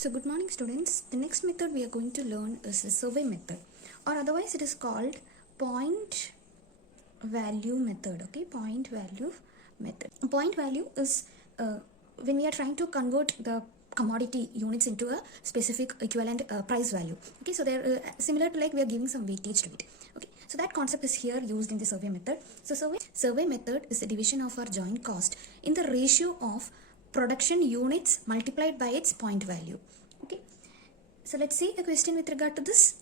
So good morning students. The next method we are going to learn is the survey method, or otherwise it is called point value method. Okay, point value method. Point value is when we are trying to convert the commodity units into a specific equivalent price value. Okay, so they're similar to like we are giving some weightage to it. Okay, so that concept is here used in the survey method. So survey method is the division of our joint cost in the ratio of production units multiplied by its point value. Okay, so let's see a question with regard to this.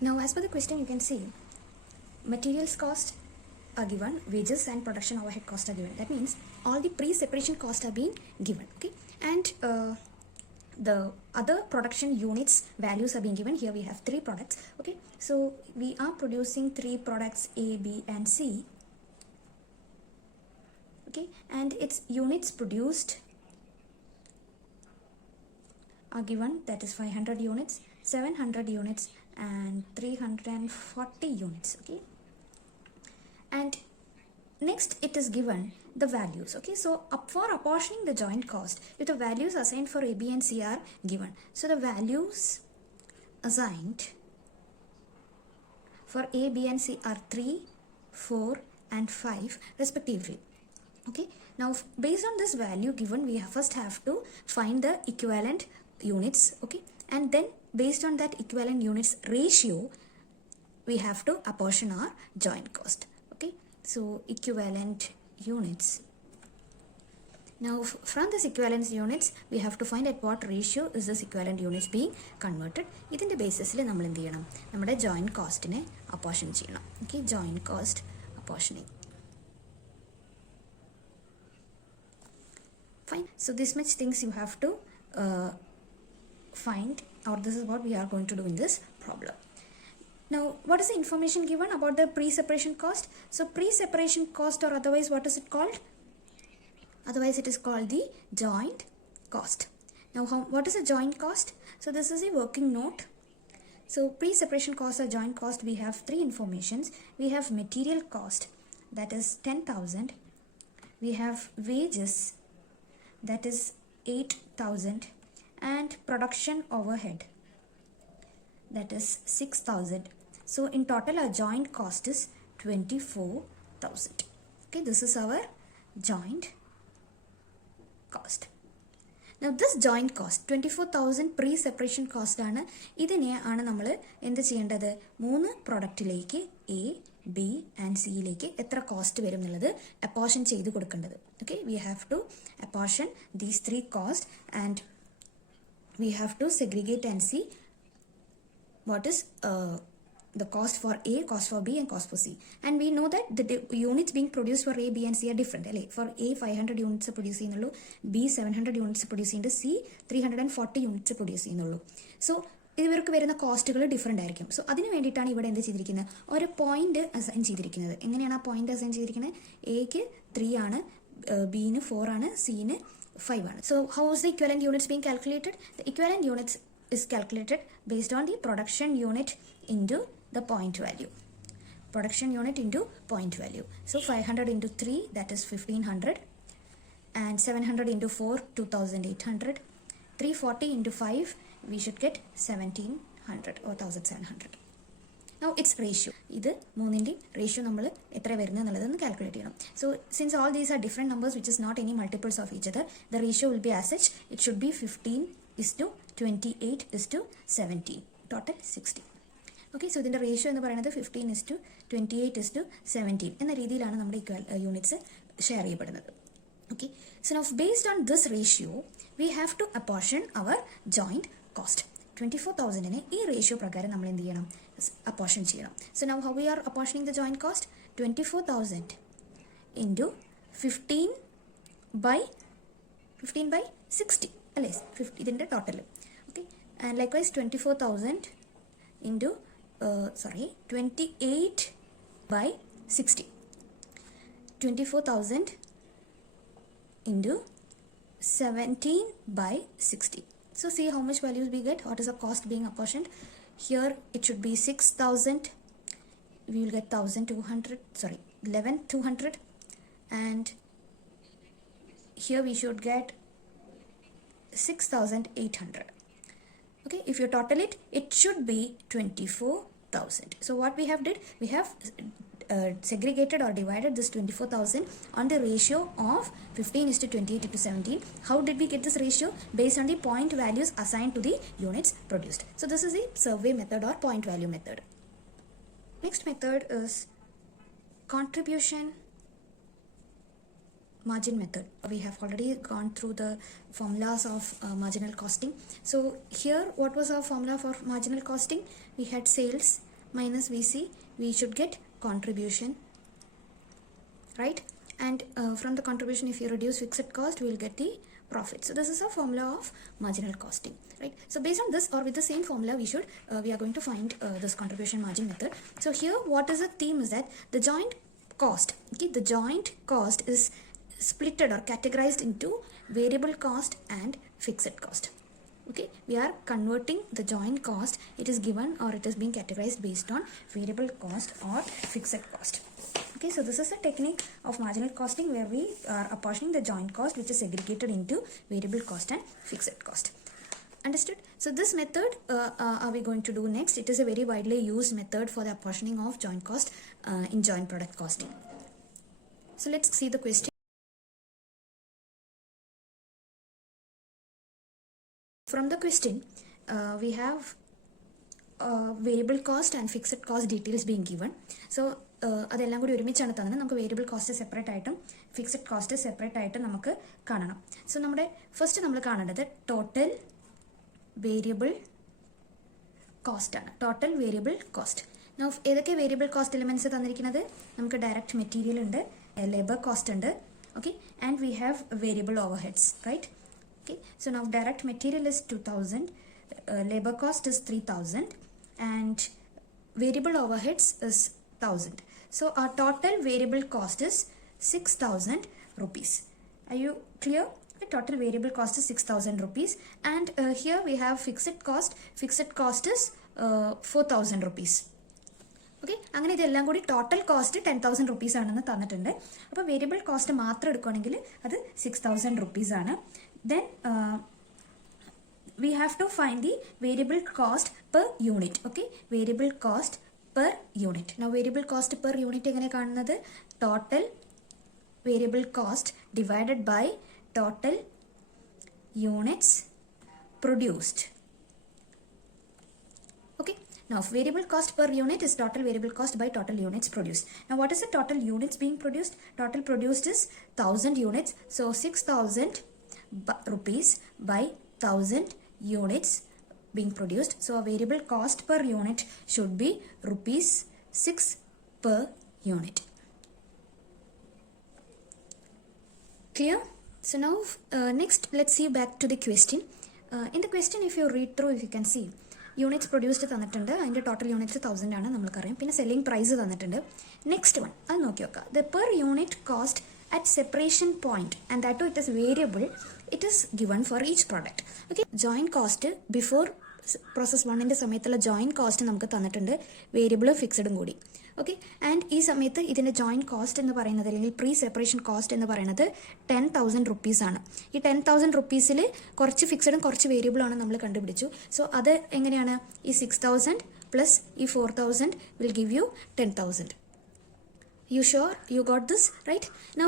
Now as per the question, you can see materials cost are given, wages and production overhead cost are given. That means all the pre-separation costs are being given. Okay, and the other production units values are being given. Here we have three products. Okay, so we are producing three products A, B and C. Okay, and its units produced are given, that is 500 units, 700 units and 340 units. Okay, and next it is given the values. Okay, so for apportioning the joint cost, if the values assigned for A, B and C are given, so the values assigned for A, B and C are 3, 4 and 5 respectively. Okay, now based on this value given, we first have to find the equivalent units. Okay, and then based on that equivalent units ratio, we have to apportion our joint cost. Okay, so equivalent units. Now from this equivalent units, we have to find at what ratio is this equivalent units being converted. ഇതിന്റെ ബേസിസിൽ നമ്മൾ എന്ത് ചെയ്യണം? നമ്മുടെ joint costനെ apportion ചെയ്യണം. Okay, joint cost apportioning. Fine. So this much things you have to find, or this is what we are going to do in this problem. Now what is the information given about the pre-separation cost? So pre-separation cost, or otherwise what is it called? Otherwise it is called the joint cost. Now what is a joint cost? So this is a working note. So pre-separation cost or joint cost, we have three informations. We have material cost, that is 10,000. We have wages, that is 8,000, and production overhead, that is 6,000. So in total our joint cost is 24,000. Okay, this is our joint cost. Now this joint cost 24,000 pre-separation cost ആണ്. ഇതിനെ ആണ് നമ്മൾ എന്ത് ചെയ്യേണ്ടത്? മൂന്ന് പ്രൊഡക്റ്റിലേക്ക് A, B and C യിലേക്ക് എത്ര കോസ്റ്റ് വരും എന്നുള്ളത് അപ്പോർഷൻ ചെയ്ത് കൊടുക്കേണ്ടത്. Okay, we have to apportion these three costs and we have to segregate and see what is the cost for A, cost for B and cost for C. And we know that the units being produced for A, B and C are different. For A 500 units produce ചെയ്യുന്നുള്ളൂ, B 700 units produce ചെയ്യുന്നുണ്ട്, C 340 units produce ചെയ്യുന്നുള്ളൂ. So ഇവർക്ക് വരുന്ന കോസ്റ്റുകൾ ഡിഫറെൻ്റ് ആയിരിക്കും. സോ അതിന് വേണ്ടിയിട്ടാണ് ഇവിടെ എന്ത് ചെയ്തിരിക്കുന്നത്? ഒരു പോയിന്റ് അസൈൻ ചെയ്തിരിക്കുന്നത്. എങ്ങനെയാണ് ആ പോയിന്റ് അസൈൻ ചെയ്തിരിക്കുന്നത്? എക്ക് 3 ആണ്, ബിന് 4 ആണ്, സിന് 5 ആണ്. So how is the equivalent units being calculated? The equivalent units is calculated based on the production unit into the point value. Production unit into point value. So 500 into 3, that is 1500, and 700 into 4, 2800, 340 into 5, we should get 1700 or 1700. Now its ratio. ഇത് മൂന്നിൻ്റെ ratio നമ്മൾ എത്ര വരുന്നത് എന്നുള്ളതൊന്ന് കാൽക്കുലേറ്റ് ചെയ്യണം. So since all these are different numbers which is not any multiples of each other, the ratio will be as such. It should be 15:28:17, total 60. Okay, so ഇതിൻ്റെ ratio എന്ന് പറയുന്നത് 15:28:17 എന്ന രീതിയിലാണ് നമ്മുടെ യൂണിറ്റ്സ് ഷെയർ ചെയ്യപ്പെടുന്നത്. Okay, so now based on this ratio, we have to apportion our joint cost. 24,000നെ ഈ ratio പ്രകാരം നമ്മൾ എന്ത് ചെയ്യണം? Apportion ചെയ്യണം. So now how we are apportioning the joint cost? 24,000 into 15 by 60 അല്ലേ? ഇതിൻ്റെ ടോട്ടൽ. Okay, and likewise 24,000 into 28 by 60. 24,000 into 17 by 60. So see how much values we get. What is the cost being apportioned? Here it should be 6,000. We will get 1,200. 11,200, and here we should get 6,800. Okay, if you total it, it should be 24,000. So what we have did, we have segregated or divided this 24,000 on the ratio of 15:28:17. How did we get this ratio? Based on the point values assigned to the units produced. So this is the survey method or point value method. Next method is contribution margin method. We have already gone through the formulas of marginal costing. So here, what was our formula for marginal costing? We had sales minus VC. We should get contribution, right? And from the contribution, if you reduce fixed cost, we will get the profit. So this is a formula of marginal costing, right? So based on this or with the same formula, we are going to find this contribution margin method. So here, what is the theme is that the joint cost, okay, the joint cost is splitted or categorized into variable cost and fixed cost. Okay, we are converting the joint cost. It is given or it is being categorized based on variable cost or fixed cost. Okay, so this is a technique of marginal costing where we are apportioning the joint cost, which is segregated into variable cost and fixed cost. Understood? So this method are we going to do next. It is a very widely used method for the apportioning of joint cost in joint product costing. So let's see the question. From the question, we have variable cost and fixed cost details being given. So അതെല്ലാം കൂടി ഒരുമിച്ചാണ് തന്നെ നമുക്ക് variable cost separate ആയിട്ടും fixed cost separate ആയിട്ടും നമുക്ക് കാണണം. So നമ്മുടെ ഫസ്റ്റ് നമ്മൾ കാണേണ്ടത് ടോട്ടൽ വേരിയബിൾ കോസ്റ്റ് ആണ്. Total variable cost. ഏതൊക്കെ വേരിയബിൾ കോസ്റ്റ് എലിമെന്റ്സ് തന്നിരിക്കുന്നത്? നമുക്ക് ഡയറക്റ്റ് മെറ്റീരിയൽ ഉണ്ട്, ലേബർ കോസ്റ്റ് ഉണ്ട്, okay, and we have variable overheads, right? Okay, so now direct material is 2,000, labor cost is 3,000, and variable overheads is 1,000. So our total variable cost is 6,000 rupees. Are you clear? The total variable cost is 6,000 rupees, and here we have fixed cost. Fixed cost is 4,000 rupees. Okay, അങ്ങനെ ഇതെല്ലാം കൂടി total cost 10,000 റുപ്പീസ് ആണെന്ന് തന്നിട്ടുണ്ട്. അപ്പോൾ variable cost മാത്രം എടുക്കുകയാണെങ്കിൽ അത് 6,000 റുപ്പീസ് ആണ്. Then we have to find the variable cost per unit. Okay, variable cost per unit. Now variable cost per unit എങ്ങനെ കാണുന്നത്? Total variable cost divided by total units produced. Okay, now variable cost per unit is total variable cost by total units produced. Now what is the total units being produced? Total produced is 1,000 units. So 6,000 rupees by 1,000 units being produced. So a variable cost per unit should be rupees 6 per unit. Clear? So now next let's see back to the question. In the question, if you read through, if you can see, units produced തന്നിട്ടുണ്ട്, അതിൻ്റെ total units 1,000 ആണ് നമ്മൾക്കറിയാം. പിന്നെ selling price തന്നിട്ടുണ്ട്. Next one അത് നോക്കി നോക്കുക. The per unit cost at separation point, and that too it is variable, it is given for each product. Okay, joint cost before process 1 ന്റെ സമയത്തുള്ള joint cost നമുക്ക് തന്നിട്ടുണ്ട്, വേരിയബിളും ഫിക്സഡും കൂടി. ഓക്കെ, ആൻഡ് ഈ സമയത്ത് ഇതിൻ്റെ ജോയിൻറ്റ് കോസ്റ്റ് എന്ന് പറയുന്നത് അല്ലെങ്കിൽ പ്രീ സെപ്പറേഷൻ കോസ്റ്റ് എന്ന് പറയുന്നത് 10,000 റുപ്പീസ് ആണ്. ഈ 10,000 റുപ്പീസിൽ കുറച്ച് ഫിക്സഡും കുറച്ച് വേരിയബിളാണ് നമ്മൾ കണ്ടുപിടിച്ചു. സോ അത് എങ്ങനെയാണ്? ഈ 6,000 പ്ലസ് ഈ 4,000 will give you 10,000. You sure you got this, right? Now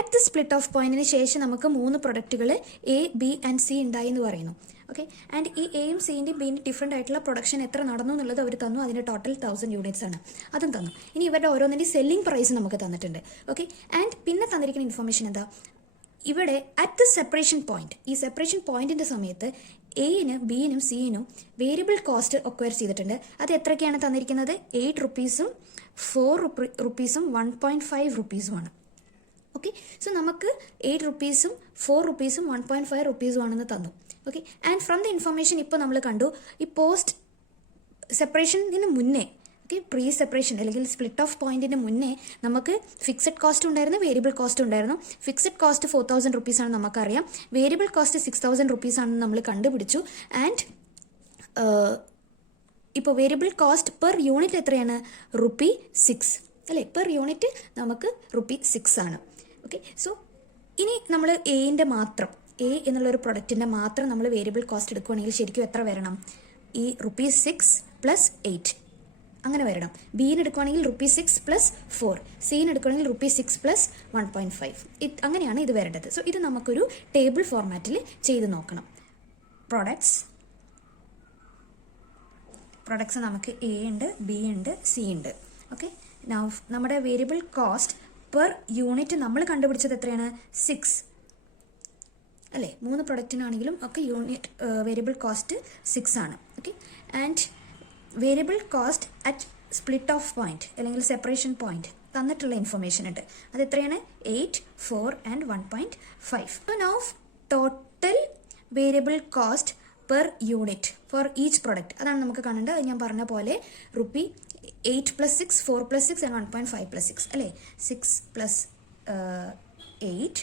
at the split off point ശേഷം നമുക്ക് 3 പ്രൊഡക്റ്റുകൾ എ, ബി ആൻഡ് സി ഉണ്ടായി എന്ന് പറയുന്നു. ഓക്കെ, ആൻഡ് ഈ എയും സിൻ്റെയും ബിൻ്റെ ഡിഫറെൻ്റ് ആയിട്ടുള്ള പ്രൊഡക്ഷൻ എത്ര നടന്നു എന്നുള്ളത് അവർ തന്നു. അതിൻ്റെ ടോട്ടൽ 1,000 യൂണിറ്റ്സ് ആണ്, അതും തന്നു. ഇനി ഇവരുടെ ഓരോന്നിൻ്റെ സെല്ലിംഗ് പ്രൈസ് നമുക്ക് തന്നിട്ടുണ്ട്. ഓക്കെ, ആൻഡ് പിന്നെ തന്നിരിക്കുന്ന ഇൻഫർമേഷൻ എന്താ? ഇവിടെ അറ്റ് ദ സെപ്പറേഷൻ പോയിന്റ്, ഈ സെപ്പറേഷൻ പോയിന്റിൻ്റെ സമയത്ത് എയിനും ബിയിനും സിയിനും വേരിയബിൾ കോസ്റ്റ് ഒക്വയർ ചെയ്തിട്ടുണ്ട്. അത് എത്രയൊക്കെയാണ് തന്നിരിക്കുന്നത്? 8 റുപ്പീസും 4 റുപ്പീസും 1.5 റുപ്പീസുമാണ്. ഓക്കെ, സോ നമുക്ക് 8 റുപ്പീസും 4 റുപ്പീസും 1.5 റുപ്പീസും ആണെന്ന് തന്നു. Okay, and from the information ഇപ്പോൾ നമ്മൾ കണ്ടു, ഈ പോസ്റ്റ് സെപ്പറേഷന് മുന്നേ, ഓക്കെ, പ്രീ സെപ്പറേഷൻ അല്ലെങ്കിൽ സ്പ്ലിറ്റ് ഓഫ് പോയിന്റിന് മുന്നേ നമുക്ക് ഫിക്സഡ് കോസ്റ്റ് ഉണ്ടായിരുന്നു, വേരിയബിൾ കോസ്റ്റ് ഉണ്ടായിരുന്നു. ഫിക്സഡ് കോസ്റ്റ് 4,000 റുപ്പീസാണ് നമുക്കറിയാം, വേരിയബിൾ കോസ്റ്റ് 6,000 റുപ്പീസാണെന്ന് നമ്മൾ കണ്ടുപിടിച്ചു. ആൻഡ് ഇപ്പോൾ വേരിയബിൾ കോസ്റ്റ് പെർ യൂണിറ്റ് എത്രയാണ്? ₹6 അല്ലേ? പെർ യൂണിറ്റ് നമുക്ക് ₹6 ആണ്. ഓക്കെ, സോ ഇനി നമ്മൾ എന്റെ മാത്രം എ എന്നുള്ള ഒരു പ്രൊഡക്റ്റിന്റെ മാത്രം നമ്മൾ വേരിയബിൾ കോസ്റ്റ് എടുക്കുകയാണെങ്കിൽ ശരിക്കും എത്ര വരണം? ഈ ₹6 + 8 അങ്ങനെ വരണം. ബിന് എടുക്കുകയാണെങ്കിൽ ₹6 + 4, സിന് എടുക്കുകയാണെങ്കിൽ ₹6 + 1.5. അങ്ങനെയാണ് ഇത് വരേണ്ടത്. സോ ഇത് നമുക്കൊരു ടേബിൾ ഫോർമാറ്റിൽ ചെയ്ത് നോക്കണം. പ്രൊഡക്ട്സ് നമുക്ക് എ ഉണ്ട്, ബി ഉണ്ട്, സി ഉണ്ട്. ഓക്കെ, നമ്മുടെ വേരിയബിൾ കോസ്റ്റ് പെർ യൂണിറ്റ് നമ്മൾ കണ്ടുപിടിച്ചത് എത്രയാണ്? 6 അല്ലേ? 3 പ്രൊഡക്റ്റിനാണെങ്കിലും ഒക്കെ യൂണിറ്റ് വേരിയബിൾ കോസ്റ്റ് 6 ആണ്. Okay, and variable cost at split of point അല്ലെങ്കിൽ സെപ്പറേഷൻ പോയിന്റ് തന്നിട്ടുള്ള ഇൻഫർമേഷൻ ഉണ്ട്. അത് എത്രയാണ്? 8, 4 ആൻഡ് 1.5. So now total variable cost per unit for each product അതാണ് നമുക്ക് കാണേണ്ടത്. അത് ഞാൻ പറഞ്ഞ പോലെ ₹8 + 6, 4 + 6 ആൻഡ് 1.5 + 6 അല്ലേ? 6 + 8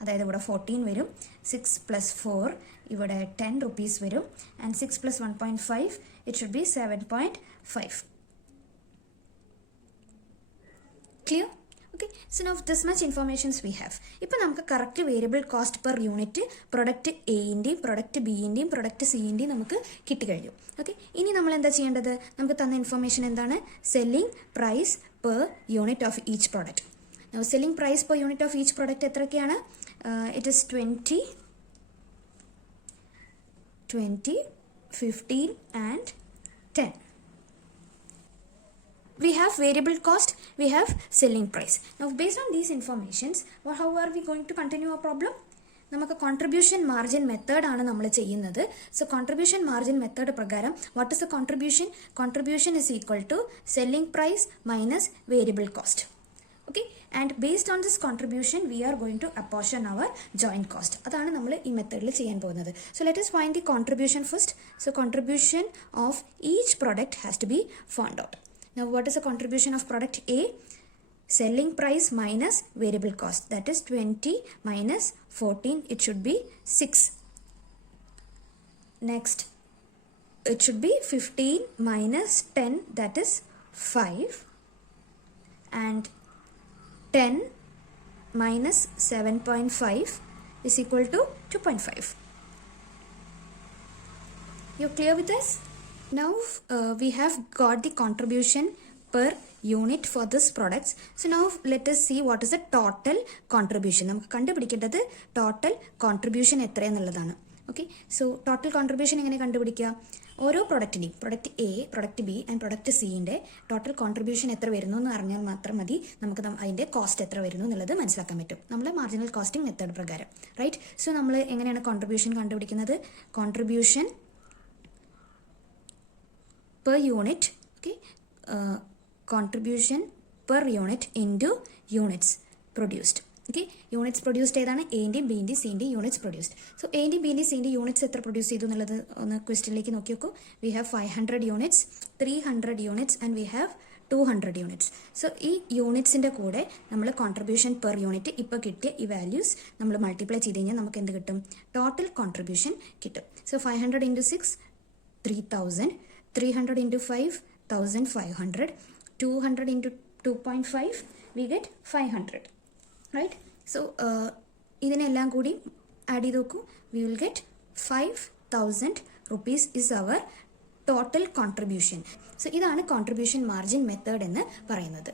അതായത് ഇവിടെ 14 വരും. 6 + 4 ഇവിടെ ₹10 വരും. ആൻഡ് 6 + 1.5 it should be 7.5. Clear? Okay, so now this much informations we have. ഇപ്പോൾ നമുക്ക് correct variable cost per unit product എൻ്റെയും പ്രൊഡക്റ്റ് ബിൻ്റെയും പ്രൊഡക്റ്റ് സിൻ്റെയും നമുക്ക് കിട്ടിക്കഴിഞ്ഞു. ഓക്കെ, ഇനി നമ്മൾ എന്താ ചെയ്യേണ്ടത്? നമുക്ക് തന്ന ഇൻഫർമേഷൻ എന്താണ്? Selling price per unit of each product. Selling price per unit of each product എത്രയൊക്കെയാണ്? ഇറ്റ് ഈസ് 20, 15 and 10. We have variable cost, we have selling price. Now based on these informations, how are we going to continue our problem? നമുക്ക് contribution margin method ആണ് നമ്മൾ ചെയ്യുന്നത്. So contribution margin method പ്രകാരം what is the contribution? Contribution is equal to selling price minus variable cost. Okay, and based on this contribution we are going to apportion our joint cost. അതാണ് നമ്മൾ ഈ മെത്തേഡിൽ ചെയ്യാൻ പോകുന്നത്. So let us find the contribution first. So contribution of each product has to be found out. Now what is the contribution of product A? Selling price minus variable cost, that is 20 minus 14, it should be 6. Next it should be 15 minus 10, that is 5, and 10 minus 7.5 is equal to 2.5. You clear with this? Now we have got the contribution per unit for this products. So now let us see what is the total contribution. നമുക്ക് കണ്ടുപിടിക്കേണ്ടത് total contribution എത്രയെന്നുള്ളതാണ്. Okay, so total contribution എങ്ങനെ കണ്ടുപിടിക്കുക? ഓരോ പ്രൊഡക്റ്റിൻ്റെയും product A, product B and product സിൻ്റെ total contribution എത്ര വരുന്നു എന്ന് അറിഞ്ഞാൽ മാത്രം മതി നമുക്ക് അതിൻ്റെ കോസ്റ്റ് എത്ര വരുന്നു എന്നുള്ളത് മനസ്സിലാക്കാൻ പറ്റും നമ്മൾ മാർജിനൽ കോസ്റ്റിംഗ് മെത്തേഡ് പ്രകാരം. റൈറ്റ്, സോ നമ്മൾ എങ്ങനെയാണ് കോൺട്രിബ്യൂഷൻ കണ്ടുപിടിക്കുന്നത്? Contribution per unit. Okay, contribution per unit into units produced. Okay, units produced ഏതാണ്? എൻ്റെയും ബിൻ്റെയും സിൻ്റെയും യൂണിറ്റ്സ് പ്രൊഡ്യൂസ്ഡ്. സോ എൻ്റെയും ബിൻ്റെയും സിൻ്റെയും യൂണിറ്റ്സ് എത്ര പ്രൊഡ്യൂസ് ചെയ്തു എന്നുള്ളത് ഒന്ന് ക്വസ്റ്റ്യനിലേക്ക് നോക്കി നോക്കൂ. വി ഹാവ് 500 യൂണിറ്റ്സ്, 300 units and we have 200 units. So ഈ യൂണിറ്റ്സിൻ്റെ കൂടെ നമ്മൾ കോൺട്രിബ്യൂഷൻ പെർ യൂണിറ്റ് ഇപ്പോൾ കിട്ടിയ ഈ വാല്യൂസ് നമ്മൾ മൾട്ടിപ്ലൈ ചെയ്ത് കഴിഞ്ഞാൽ നമുക്ക് എന്ത് കിട്ടും? ടോട്ടൽ കോൺട്രിബ്യൂഷൻ കിട്ടും. സോ 500 × 6 3000, 300 × 5 1500, 200 × 2.5 we get 500. Right? So ഇതിനെല്ലാം കൂടി ആഡ് ചെയ്ത് നോക്കൂ. We will get 5000 rupees is our total contribution. So ഇതാണ് കോൺട്രിബ്യൂഷൻ മാർജിൻ മെത്തേഡ് എന്ന് പറയുന്നത്.